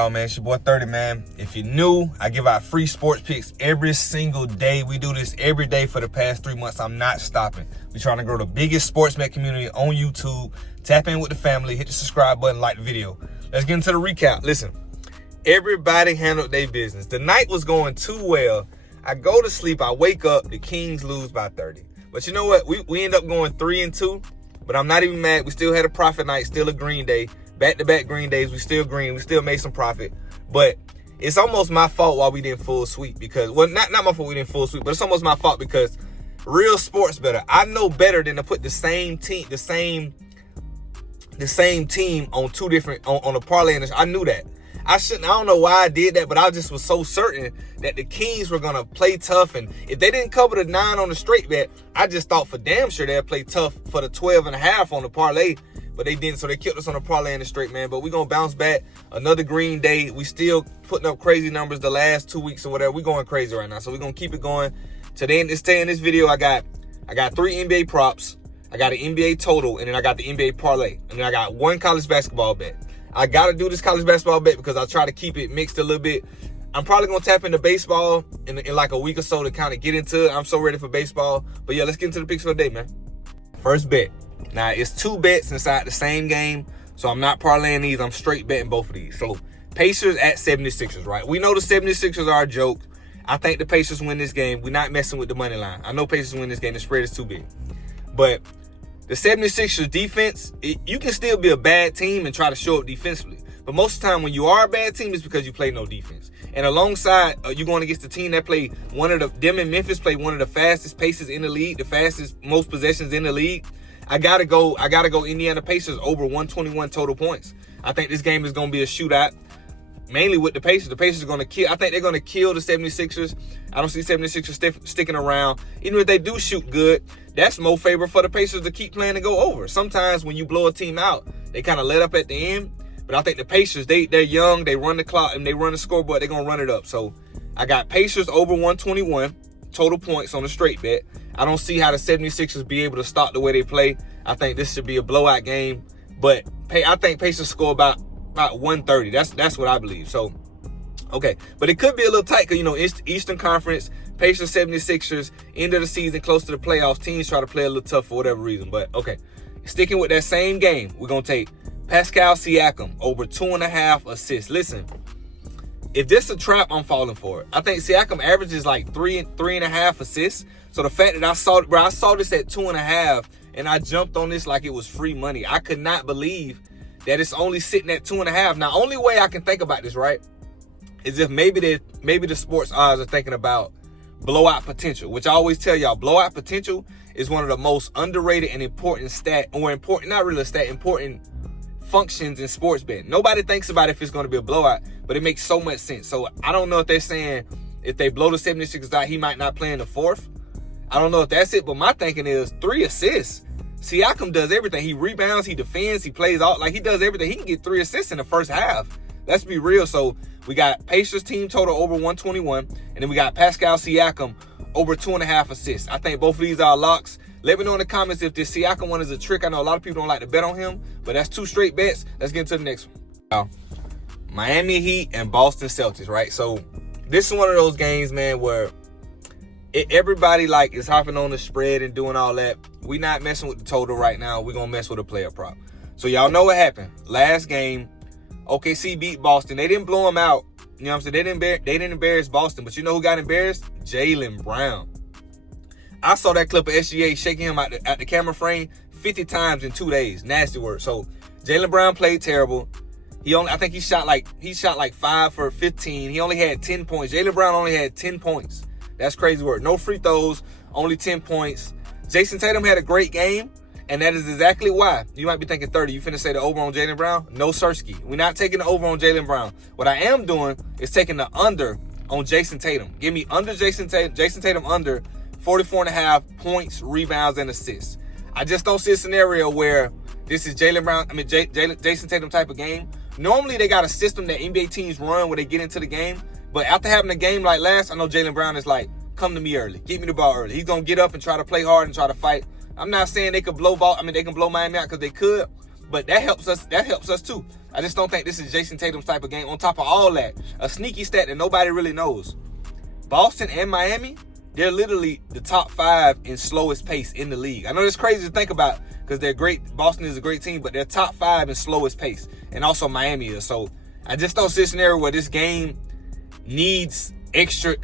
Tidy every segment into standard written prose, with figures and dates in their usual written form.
y'all, man? It's your boy 30, man. If you're new, I give out free sports picks every single day. We do this every day for the past 3 months. I'm not stopping. We're trying to grow the biggest sports bet community on YouTube. Tap in with the family. Hit the subscribe button, like the video. Let's get into the recap. Listen, everybody handled their business. The night was going too well. I go to sleep. I wake up. The Kings lose by 30. But you know what? We end up going 3-2. But I'm not even mad. We still had a profit night. Still a green day. Back-to-back green days, we still green. We still made some profit. But it's almost my fault why we didn't full sweep. Because, well, not my fault we didn't full sweep, but it's almost my fault because real sports better. I know better than to put the same team on two different, on a parlay. I knew that. I don't know why I did that, but I just was so certain that the Kings were going to play tough. And if they didn't cover the 9 on the straight bet, I just thought for damn sure they'd play tough for the 12.5 on the parlay. But they didn't, so they killed us on the parlay and the straight, man. But we're going to bounce back. Another green day. We still putting up crazy numbers the last 2 weeks or whatever. We're going crazy right now. So we're going to keep it going. Today in this video, I got 3 NBA props. I got an NBA total, and then I got the NBA parlay. And then I got 1 college basketball bet. I got to do this college basketball bet because I try to keep it mixed a little bit. I'm probably going to tap into baseball in like a week or so to kind of get into it. I'm so ready for baseball. But yeah, let's get into the picks for the day, man. First bet. Now, it's 2 bets inside the same game, so I'm not parlaying these. I'm straight betting both of these. So, Pacers at 76ers, right? We know the 76ers are a joke. I think the Pacers win this game. We're not messing with the money line. I know Pacers win this game. The spread is too big. But the 76ers defense, you can still be a bad team and try to show up defensively. But most of the time, when you are a bad team, it's because you play no defense. And alongside, you're going against the team that play them in Memphis play one of the fastest paces in the league, the fastest, most possessions in the league. I gotta go Indiana Pacers over 121 total points. I think this game is gonna be a shootout, mainly with the Pacers. The Pacers are gonna kill. I think they're gonna kill the 76ers. I don't see 76ers sticking around. Even if they do shoot good, that's more favor for the Pacers to keep playing and go over. Sometimes when you blow a team out, they kind of let up at the end. But I think the Pacers, they're young, they run the clock, and they run the scoreboard, they're gonna run it up. So I got Pacers over 121 total points on the straight bet. I don't see how the 76ers be able to stop the way they play. I think this should be a blowout game. But I think Pacers score about 130. That's what I believe. So, okay. But it could be a little tight because, you know, Eastern Conference, Pacers, 76ers, end of the season, close to the playoffs. Teams try to play a little tough for whatever reason. But, okay. Sticking with that same game, we're going to take Pascal Siakam over 2.5 assists. Listen. If this is a trap, I'm falling for it. I think Siakam averages like 3.5 assists. So the fact that I saw this at 2.5 and I jumped on this like it was free money. I could not believe that it's only sitting at 2.5. Now, only way I can think about this, right, is if maybe the sports odds are thinking about blowout potential, which I always tell y'all, blowout potential is one of the most underrated and important important functions in sports betting. Nobody thinks about if it's going to be a blowout, but it makes so much sense. So I don't know if they're saying if they blow the 76ers out, he might not play in the fourth. I don't know if that's it, but my thinking is 3 assists. Siakam does everything. He rebounds, he defends, he plays all, like he does everything. He can get 3 assists in the first half. Let's be real. So we got Pacers team total over 121, and then we got Pascal Siakam over 2.5 assists. I think both of these are locks. Let me know in the comments if this Siakam one is a trick. I know a lot of people don't like to bet on him, but that's 2 straight bets. Let's get into the next one. Now, Miami Heat and Boston Celtics, right? So this is one of those games, man, where everybody like is hopping on the spread and doing all that. We not messing with the total right now. We're going to mess with a player prop. So y'all know what happened. Last game, OKC beat Boston. They didn't blow them out. You know what I'm saying? They didn't embarrass Boston. But you know who got embarrassed? Jaylen Brown. I saw that clip of SGA shaking him at the camera frame 50 times in 2 days. Nasty word. So Jaylen Brown played terrible. I think he shot like 5 for 15. He only had 10 points. Jaylen Brown only had 10 points. That's crazy word. No free throws, only 10 points. Jayson Tatum had a great game, and that is exactly why. You might be thinking 30. You finna say the over on Jaylen Brown? No, Sirski. We're not taking the over on Jaylen Brown. What I am doing is taking the under on Jayson Tatum. Give me under Jayson Tatum under 44.5 points, rebounds, and assists. I just don't see a scenario where this is Jayson Tatum type of game. Normally, they got a system that NBA teams run where they get into the game. But after having a game like last, I know Jaylen Brown is like, come to me early. Get me the ball early. He's going to get up and try to play hard and try to fight. I'm not saying they could blow Miami out because they could. But that helps us. That helps us too. I just don't think this is Jayson Tatum's type of game. On top of all that, a sneaky stat that nobody really knows. Boston and Miami, they're literally the top 5 in slowest pace in the league. I know it's crazy to think about because they're great. Boston is a great team, but they're top 5 in slowest pace. And also Miami is. So I just don't see a scenario where this game needs extra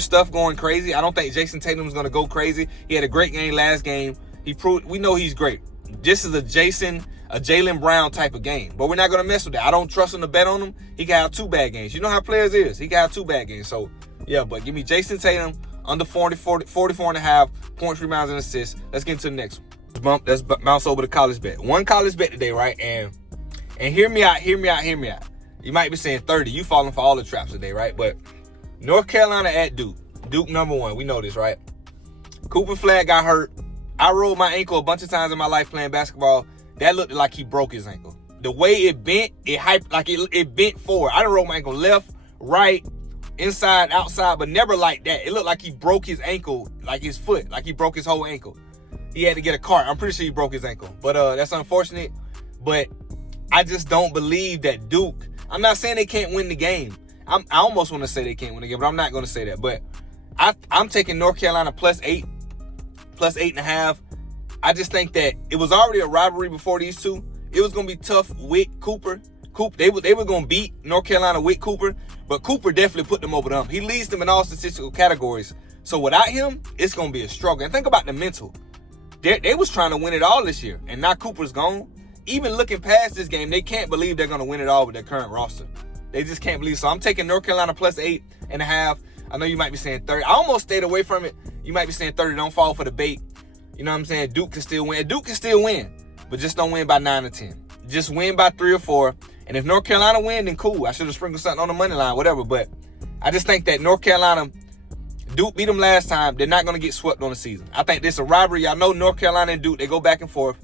stuff going crazy. I don't think Jayson Tatum is going to go crazy. He had a great game last game. He proved, we know he's great. This is a Jaylen Brown type of game. But we're not going to mess with that. I don't trust him to bet on him. He can have 2 bad games. You know how players is. He can have 2 bad games. So, yeah, but give me Jayson Tatum under 44.5 points, rebounds, and assists. Let's get into the next one. Let's bounce over to college bet. One college bet today, right? And hear me out. You might be saying 30. You falling for all the traps today, right? But North Carolina at Duke. Duke #1. We know this, right? Cooper Flag got hurt. I rolled my ankle a bunch of times in my life playing basketball. That looked like he broke his ankle. The way it bent, it bent forward. I done rolled my ankle left, right, inside, outside, but never like that. It looked like he broke his ankle, like his foot, like he broke his whole ankle. He had to get a cart. I'm pretty sure he broke his ankle. But that's unfortunate. But I just don't believe that Duke, I'm not saying they can't win the game. I almost want to say they can't win the game, but I'm not going to say that. But I'm taking North Carolina +8, +8.5. I just think that it was already a rivalry before these two. It was going to be tough with Cooper. They were going to beat North Carolina with Cooper, but Cooper definitely put them over the hump. He leads them in all statistical categories. So without him, it's going to be a struggle. And think about the mental. They was trying to win it all this year, and now Cooper's gone. Even looking past this game, they can't believe they're going to win it all with their current roster. They just can't believe. So I'm taking North Carolina +8.5. I know you might be saying 30. I almost stayed away from it. You might be saying 30. Don't fall for the bait. You know what I'm saying? Duke can still win. Duke can still win, but just don't win by 9 or 10. Just win by 3 or 4. And if North Carolina win, then cool. I should have sprinkled something on the money line, whatever. But I just think that North Carolina, Duke beat them last time. They're not going to get swept on the season. I think this is a rivalry. Y'all know North Carolina and Duke, they go back and forth.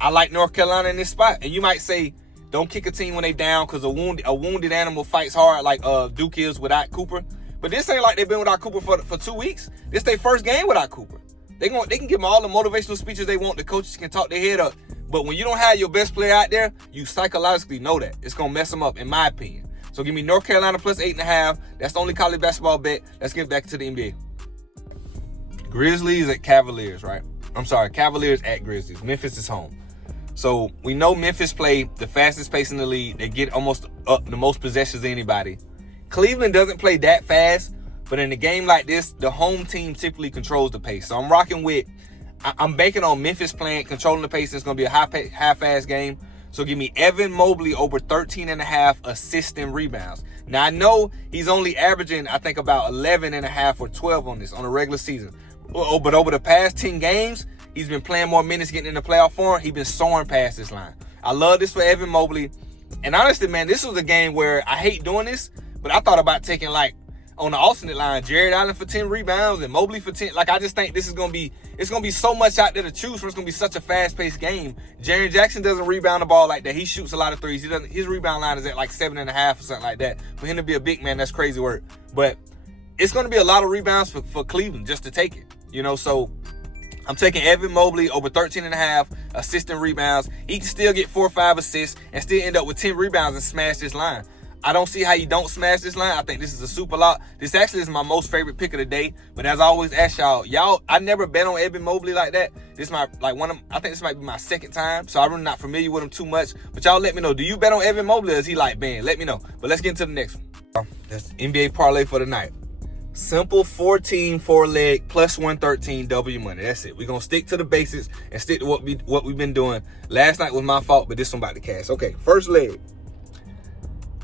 I like North Carolina in this spot. And you might say, don't kick a team when they down because a wounded animal fights hard like Duke is without Cooper. But this ain't like they've been without Cooper for 2 weeks. This their first game without Cooper. They can give them all the motivational speeches they want. The coaches can talk their head up. But when you don't have your best player out there, you psychologically know that. It's going to mess them up, in my opinion. So give me North Carolina +8.5. That's the only college basketball bet. Let's get back to the NBA. Grizzlies at Cavaliers, right? I'm sorry, Cavaliers at Grizzlies. Memphis is home. So we know Memphis play the fastest pace in the league. They get almost the most possessions of anybody. Cleveland doesn't play that fast, but in a game like this, the home team typically controls the pace. So I'm banking on Memphis controlling the pace. It's going to be a high-fast game. So give me Evan Mobley over 13.5 assists and rebounds. Now, I know he's only averaging, I think, about 11.5 or 12 on a regular season. But over the past 10 games, he's been playing more minutes, getting in the playoff form. He's been soaring past this line. I love this for Evan Mobley. And honestly, man, this was a game where I hate doing this, but I thought about taking, on the alternate line, Jared Allen for 10 rebounds and Mobley for 10. I just think this is going to be so much out there to choose from. It's going to be such a fast-paced game. Jaren Jackson doesn't rebound the ball like that. He shoots a lot of threes. His rebound line is at 7.5 or something like that. For him to be a big man, that's crazy work. But it's going to be a lot of rebounds for Cleveland just to take it. So I'm taking Evan Mobley over 13.5 assists and rebounds. He can still get 4 or 5 assists and still end up with 10 rebounds and smash this line. I don't see how you don't smash this line. I think this is a super lot. This actually is my most favorite pick of the day. But as I always ask y'all, I never bet on Evan Mobley like that. This is I think this might be my second time. So I'm really not familiar with him too much. But y'all let me know. Do you bet on Evan Mobley or is he like Ben? Let me know. But let's get into the next one. That's NBA parlay for the night. Simple 4-team, 4-leg, +113 W money. That's it. We're going to stick to the basics and stick to what we've been doing. Last night was my fault, but this one about to cash. Okay, first leg.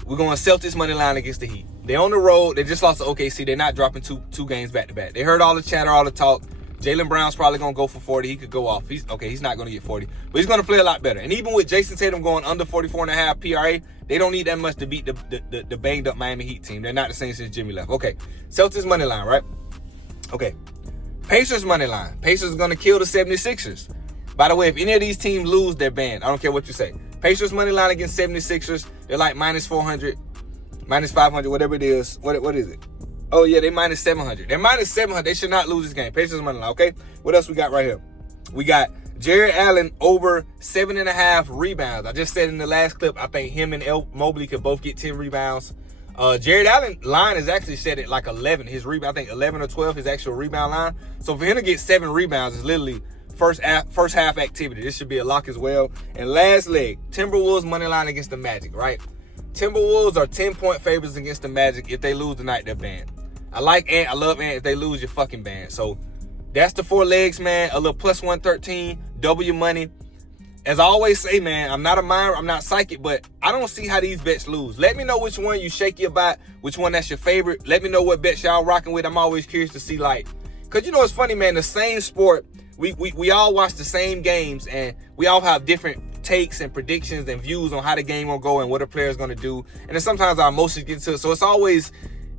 We're going Celtics money line against the Heat. They on the road. They just lost to OKC. They're not dropping two games back-to-back. They heard all the chatter, all the talk. Jaylen Brown's probably going to go for 40. He could go off. He's not going to get 40. But he's going to play a lot better. And even with Jayson Tatum going under 44.5 PRA, they don't need that much to beat the banged-up Miami Heat team. They're not the same since Jimmy left. Okay, Celtics money line, right? Okay, Pacers money line. Pacers are going to kill the 76ers. By the way, if any of these teams lose, they're banned. I don't care what you say. Pacers money line against 76ers. They're like -400, -500, whatever it is. What is it? Oh, yeah, they -700. They're -700. They should not lose this game. Pacers money line, okay? What else we got right here? We got Jared Allen over 7.5 rebounds. I just said in the last clip, I think him and Mobley could both get 10 rebounds. Jared Allen line is actually set at like 11. His rebound, I think 11 or 12, his actual rebound line. So for him to get 7 rebounds is literally first half activity. This should be a lock as well. And last leg, Timberwolves money line against the Magic, right? Timberwolves are 10-point favorites against the Magic. If they lose tonight, they're banned. I like Ant. I love Ant. If they lose, you're fucking banned. So that's the 4 legs, man. A little plus 113, double your money. As I always say, man, I'm not a mind, I'm not psychic, but I don't see how these bets lose. Let me know which one you shaky about, which one that's your favorite. Let me know what bets y'all rocking with. I'm always curious to see, like, because you know it's funny, man, the same sport, we all watch the same games, and we all have different takes and predictions and views on how the game will go and what a player's going to do. And then sometimes our emotions get into it. So it's always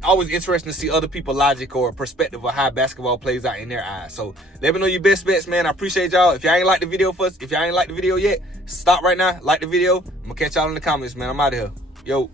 interesting to see other people's logic or perspective of how basketball plays out in their eyes. So let me know your best bets, man. I appreciate y'all. If y'all ain't like the video first, if y'all ain't like the video yet, stop right now, like the video. I'm gonna catch y'all in the comments, man. I'm out of here. Yo.